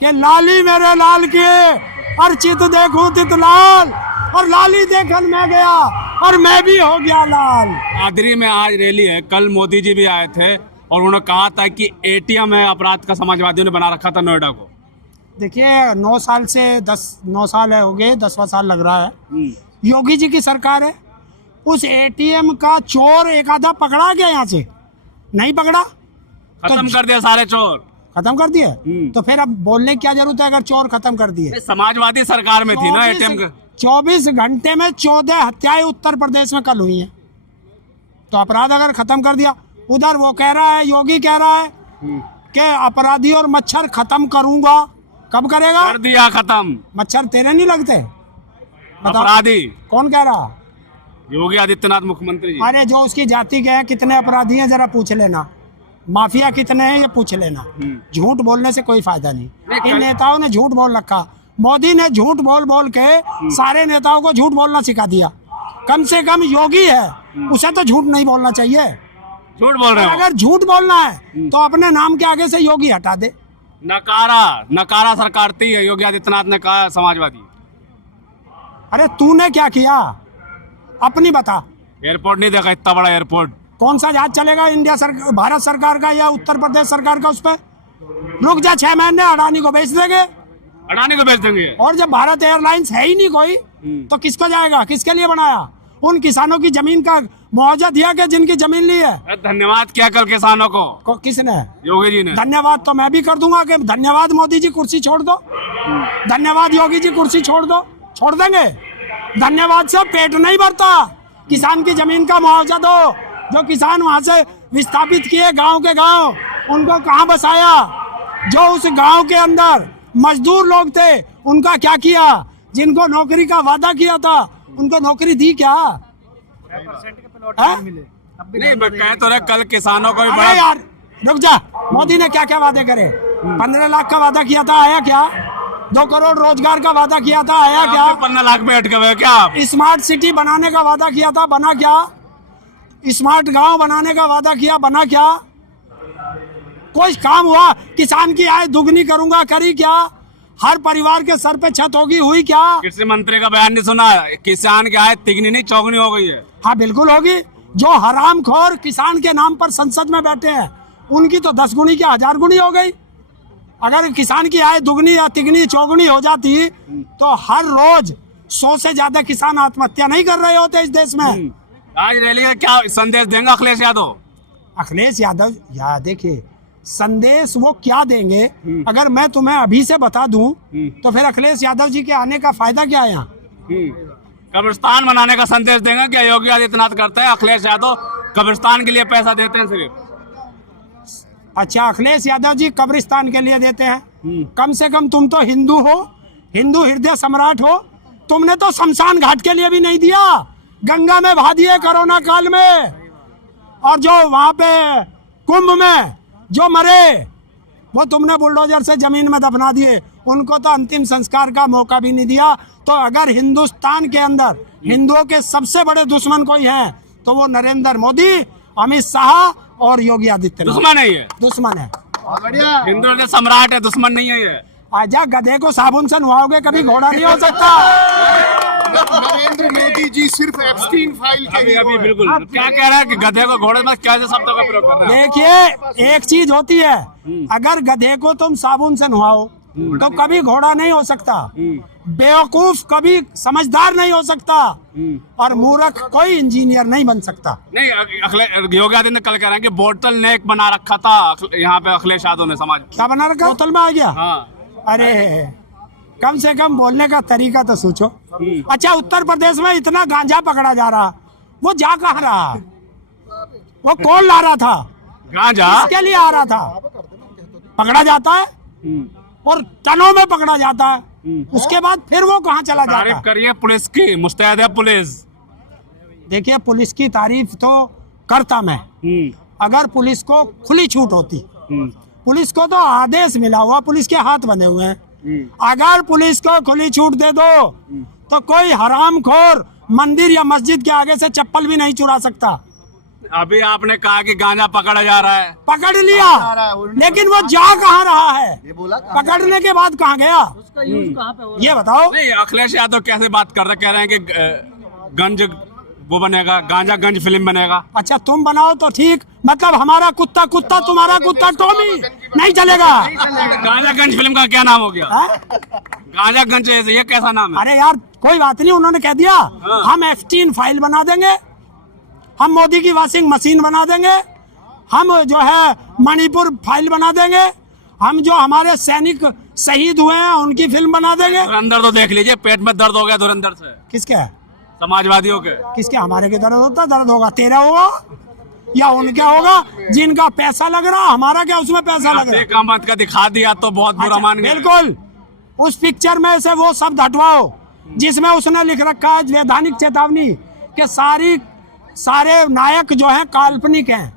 कि लाली मेरे लाल की और चित देखूं तित लाल, और लाली देखन मैं गया और मैं भी हो गया लाल। आदरी में आज रैली है, कल मोदी जी भी आए थे और उन्होंने कहा था कि एटीएम है अपराध का, समाजवादियों ने बना रखा था नोएडा को। देखिए 9 साल से 9 साल हो गए, 10वां साल लग रहा है, योगी जी की सरकार है। उस एटीएम का चोर एक आधा पकड़ा गया यहाँ से? नहीं पकड़ा। खत्म कर दिया सारे चोर, खत्म कर दिए। तो फिर अब बोलने की क्या जरूरत है अगर चोर खत्म कर दिए? समाजवादी सरकार में थी ना एटीएम का। 24 घंटे में 14 हत्याएं उत्तर प्रदेश में कल हुई हैं। तो अपराध अगर खत्म कर दिया, उधर वो कह रहा है, योगी कह रहा है कि अपराधी और मच्छर खत्म करूंगा। कब करेगा? कर दिया खत्म। मच्छर तेरे नहीं लगते? अपराधी कौन कह रहा? योगी आदित्यनाथ मुख्यमंत्री जी। अरे जो उसकी जाति के हैं, कितने अपराधी हैं जरा पूछ लेना, माफिया कितने हैं ये पूछ लेना। झूठ बोलने से कोई फायदा नहीं। इन नेताओं ने झूठ बोल रखा। मोदी ने झूठ बोल बोल के सारे नेताओं को झूठ बोलना सिखा दिया। कम से कम योगी है, उसे तो झूठ नहीं बोलना चाहिए। झूठ बोल रहे हो। अगर झूठ बोलना है तो अपने नाम के आगे से योगी हटा दे। नकारा सरकार थी योगी आदित्यनाथ ने कहा समाजवादी। अरे तूने क्या किया अपनी बता। एयरपोर्ट नहीं देखा, इतना बड़ा एयरपोर्ट। कौन सा जहाज चलेगा इंडिया सरकार, भारत सरकार का या उत्तर प्रदेश सरकार का? उस पर रुक जा, 6 महीने अडानी को बेच देंगे। अडानी को बेच देंगे। और जब भारत एयरलाइंस है ही नहीं कोई, तो किसको जाएगा? किसके लिए बनाया? उन किसानों की जमीन का मुआवजा दिया कि जिनकी जमीन ली है? धन्यवाद किया कल किसानों को किसने? योगी जी ने। धन्यवाद तो मैं भी कर दूंगा कि धन्यवाद मोदी जी कुर्सी छोड़ दो, धन्यवाद योगी जी कुर्सी छोड़ दो। छोड़ देंगे? धन्यवाद से पेट नहीं भरता। किसान की जमीन का मुआवजा दो। जो किसान वहां से विस्थापित किए गांव के गांव, उनको कहां बसाया? जो उस गांव के अंदर मजदूर लोग थे उनका क्या किया? जिनको नौकरी का वादा किया था उनको नौकरी दी क्या? नहीं कह तो रहे कल किसानों को भी अरे यार रुक जा, मोदी ने क्या क्या वादे करे? 15 लाख का वादा किया था, आया क्या? 2 करोड़ रोजगार का वादा किया था, आया क्या? 15 लाख में अटके हुए क्या आप? स्मार्ट सिटी बनाने का वादा किया था, बना क्या? स्मार्ट गांव बनाने का वादा किया, बना क्या? कोई काम हुआ? किसान की आय दुगनी करूंगा, करी क्या? हर परिवार के सर पे छत होगी, हुई क्या? कृषि मंत्री का बयान नहीं सुना? किसान की आय तिगनी नहीं चौगनी हो गई है। हाँ बिल्कुल होगी। जो हरामखोर किसान के नाम पर संसद में बैठे हैं उनकी तो 10 गुनी की 1000 गुनी हो गई। अगर किसान की आय दुगनी या तिगनी चौगुनी हो जाती तो हर रोज 100 से ज्यादा किसान आत्महत्या नहीं कर रहे होते इस देश में। आज रैली का क्या संदेश देंगे अखिलेश यादव? अखिलेश यादव या देखिए संदेश वो क्या देंगे अगर मैं तुम्हें अभी से बता दूं तो फिर अखिलेश यादव जी के आने का फायदा क्या है यहाँ? कब्रिस्तान बनाने का संदेश देंगे क्या योगी आदित्यनाथ करते हैं? अखिलेश यादव कब्रिस्तान के लिए पैसा देते हैं सिर्फ। अच्छा अखिलेश यादव जी कब्रिस्तान के लिए देते हैं? कम से कम तुम तो हिंदू हो, हिंदू हृदय सम्राट हो। तुमने तो शमशान घाट के लिए भी नहीं दिया, गंगा में बहा दिए कोरोना काल में। और जो वहां पे कुंभ में जो मरे वो तुमने बुलडोजर से जमीन में दफना दिए, उनको तो अंतिम संस्कार का मौका भी नहीं दिया। तो अगर हिंदुस्तान के अंदर हिंदुओं के सबसे बड़े दुश्मन कोई हैं तो वो नरेंद्र मोदी, अमित शाह और योगी आदित्यनाथ। दुश्मन है ये? दुश्मन है। हिंदू के सम्राट है, दुश्मन नहीं है ये। आजा गधे को साबुन से नहाओगे कभी घोड़ा नहीं हो सकता। नरेंद्र मोदी जी सिर्फ एप्स्टीन फाइल के अभी बिल्कुल क्या कह रहा है कि गधे को घोड़े में कैसे शब्दों का प्रयोग कर रहा है? देखिए एक चीज होती है, अगर गधे को तुम साबुन से नहाओ तो कभी घोड़ा नहीं हो सकता, बेवकूफ कभी समझदार नहीं हो सकता, और मूर्ख कोई इंजीनियर नहीं बन सकता। नहीं योगी आदित्यनाथ ने कल कह रहे हैं कि बोतल नेक बना रखा था यहाँ पे अखिलेश यादव ने। समाज क्या बना रखा? बोतल में आ गया। हाँ। अरे कम से कम बोलने का तरीका तो सोचो। अच्छा उत्तर प्रदेश में इतना गांजा पकड़ा जा रहा, वो जा कहाँ रहा? वो कौन ला रहा था गांजा? किसके लिए आ रहा था? पकड़ा जाता है और टनों में पकड़ा जाता है, उसके बाद फिर वो कहाँ चला जाता है? तारीफ करिए पुलिस की, मुस्तैद है पुलिस। देखिए पुलिस की तारीफ तो करता मैं, अगर पुलिस को खुली छूट होती। पुलिस को तो आदेश मिला हुआ, पुलिस के हाथ बने हुए हैं। अगर पुलिस को खुली छूट दे दो तो कोई हरामखोर मंदिर या मस्जिद के आगे से चप्पल भी नहीं चुरा सकता। अभी आपने कहा कि गांजा पकड़ा जा रहा है, पकड़ लिया, लेकिन वो जा कहाँ रहा है? पकड़ने के बाद कहाँ गया ये बताओ। नहीं, अखिलेश यादव कैसे बात कर रहे, कह रहे हैं कि गंज वो बनेगा, गांजा गंज फिल्म बनेगा। अच्छा तुम बनाओ तो ठीक, मतलब हमारा कुत्ता कुत्ता तुम्हारा कुत्ता टॉमी नहीं चलेगा। गांजा गंज फिल्म का क्या नाम हो गया? हाँ? गांजा गंज ये कैसा नाम है? अरे यार कोई बात नहीं, उन्होंने कह दिया हम F-16 फाइल बना देंगे, हम मोदी की वॉशिंग मशीन बना देंगे, हम जो है मणिपुर फाइल बना देंगे, हम जो हमारे सैनिक शहीद हुए हैं उनकी फिल्म बना देंगे। धुरंधर तो देख लीजिए, पेट में दर्द हो गया धुरंधर से। किसके? समाजवादियों के। किसके? हमारे के दर्द होता, दर्द होगा तेरा होगा या उनका होगा जिनका पैसा लग रहा, हमारा क्या उसमें पैसा लग रहा? अहमद का दिखा दिया तो बहुत बुरा अच्छा, मान गए। बिल्कुल उस पिक्चर में से वो शब्द हटवाओ जिसमें उसने लिख रखा है वैधानिक चेतावनी कि सारे नायक जो हैं काल्पनिक हैं।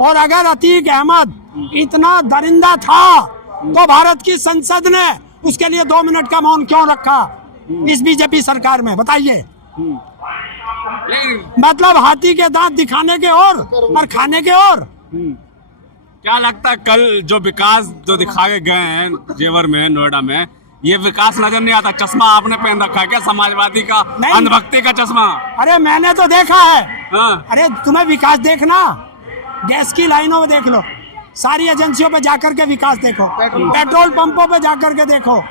और अगर अतीक अहमद इतना दरिंदा था तो भारत की संसद ने उसके लिए 2 मिनट का मौन क्यों रखा इस बीजेपी सरकार में? बताइए। मतलब हाथी के दांत दिखाने के और खाने के और। क्या लगता है कल जो विकास जो दिखाए गए हैं जेवर में, नोएडा में, ये विकास नजर नहीं आता? चश्मा आपने पहन रखा है क्या, समाजवादी का, अंधभक्ति का चश्मा? अरे मैंने तो देखा है। हाँ। अरे तुम्हें विकास देखना, गैस की लाइनों में देख लो, सारी एजेंसियों पे जाकर के विकास देखो, पेट्रोल पंपों पे जाकर के देखो,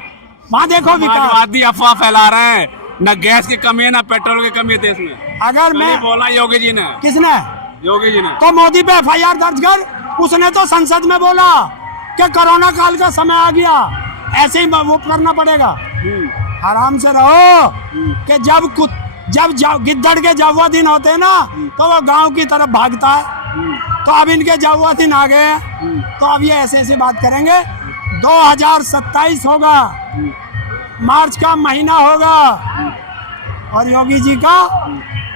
वहाँ देखो विकास। समाजवादी अफवाह फैला रहे हैं, न गैस की कमी है न पेट्रोल की कमी है देश में। अगर मैं बोला योगी जी ने। किसने? योगी जी ने। तो मोदी पे FIR दर्ज कर। उसने तो संसद में बोला कि कोरोना काल का समय आ गया, ऐसे ही वो करना पड़ेगा। आराम से रहो कि जब गिद्दड़ के जौवा दिन होते हैं ना तो वो गांव की तरफ भागता है। तो अब इनके जौवा दिन आ गए हैं, तो अब ये ऐसे बात करेंगे। 2027 होगा, मार्च का महीना होगा और योगी जी का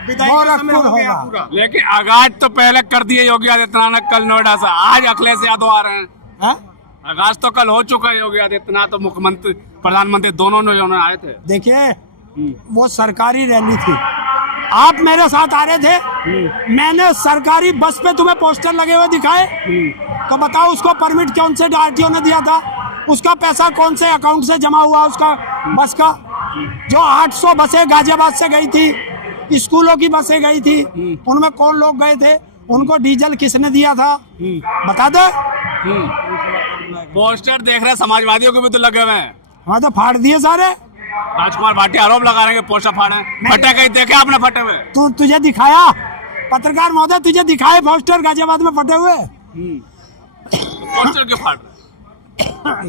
गोरखपुर होगा। लेकिन आगाज तो पहले कर दिए योगी आदित्यनाथ कल नोएडा से, आज अखिलेश यादव आ रहे हैं। है? आगाज तो कल हो चुका है, योगी आदित्यनाथ तो मुख्यमंत्री प्रधानमंत्री दोनों ने आए थे। देखिए वो सरकारी रैली थी, आप मेरे साथ आ रहे थे, मैंने सरकारी बस पे तुम्हें पोस्टर लगे हुए दिखाए, तो बताओ उसको परमिट कौन से RTO ने दिया था? उसका पैसा कौन से अकाउंट से जमा हुआ उसका बस का? जो 800 बसें गाजियाबाद से गई थी, स्कूलों की बसें गई थी, उनमें कौन लोग गए थे? उनको डीजल किसने दिया था? बता दे। पोस्टर देख रहे समाजवादियों के भी तो लगे हुए हैं। हाँ तो फाड़ दिए सारे। राजकुमार भाटिया आरोप लगा रहे हैं पोस्टर फाड़े, फटे कहीं देखे आपने फटे हुए? तुझे दिखाया पत्रकार महोदय, तुझे दिखाए पोस्टर गाजियाबाद में फटे हुए? पोस्टर क्यों फाड़ रहे?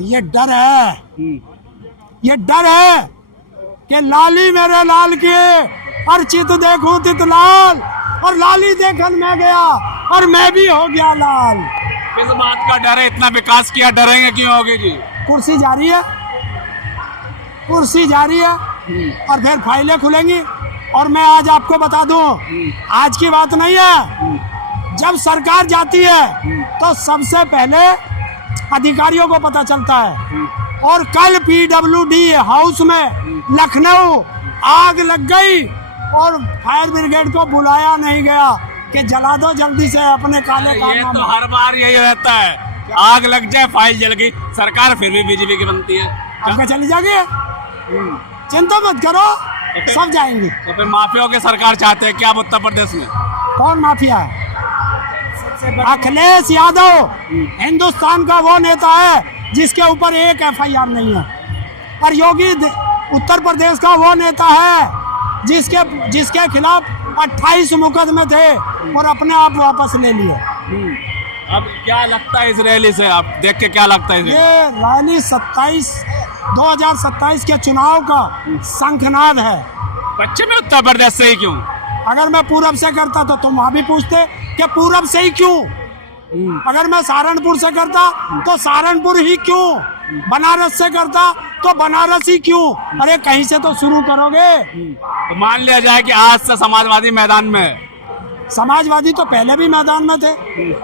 ये डर है, ये डर है कि लाली मेरे लाल के और चित देखूं तित लाल, और लाली देखन मैं गया और मैं भी हो गया लाल। किस बात का डर है? इतना विकास किया, डरेंगे क्यों होगी जी? कुर्सी जारी है, कुर्सी जारी है और फिर फाइलें खुलेंगी। और मैं आज आपको बता दूं, आज की बात नहीं है, जब सरकार जाती है तो सबसे पहले अधिकारियों को पता चलता है। और कल PWD हाउस में लखनऊ आग लग गई और फायर ब्रिगेड को बुलाया नहीं गया कि जला दो जल्दी से अपने काले ये तो हर बार यही रहता है, आग लग जाए फाइल जल गई, सरकार फिर भी बीजेपी की बनती है। आपका चली जाएगी, चिंता मत करो, सब जाएंगी। तो फिर माफियाओं की सरकार चाहते हैं क्या आप उत्तर प्रदेश में? कौन माफिया है? अखिलेश यादव हिंदुस्तान का वो नेता है जिसके ऊपर एक FIR नहीं है, और योगी उत्तर प्रदेश का वो नेता है जिसके खिलाफ 28 मुकदमे थे और अपने आप वापस ले लिए। अब क्या लगता है इस रैली से, आप देख के क्या लगता है? ये रैली 2027 के चुनाव का शंखनाद है। पश्चिमी उत्तर प्रदेश से ही क्यों? अगर मैं पूरब से करता तो तुम वहां भी पूछते कि पूरब से ही क्यों? अगर मैं सहारनपुर से करता तो सहारनपुर ही क्यों? बनारस से करता तो बनारस ही क्यों? अरे कहीं से तो शुरू करोगे। तो मान लिया जाए कि आज से समाजवादी मैदान में है। समाजवादी तो पहले भी मैदान में थे,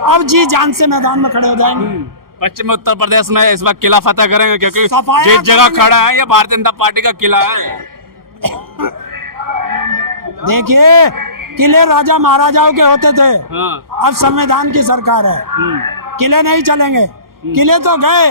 अब जी जान से मैदान में खड़े हो जाएंगे। पश्चिम उत्तर प्रदेश में इस वक्त किला फतेह करेंगे, क्योंकि सफाया जिस जगह करेंगे। खड़ा है ये भारतीय जनता पार्टी का किला है। देखिए किले राजा महाराजाओं के होते थे, हाँ। अब संविधान की सरकार है, किले नहीं चलेंगे। किले तो गए,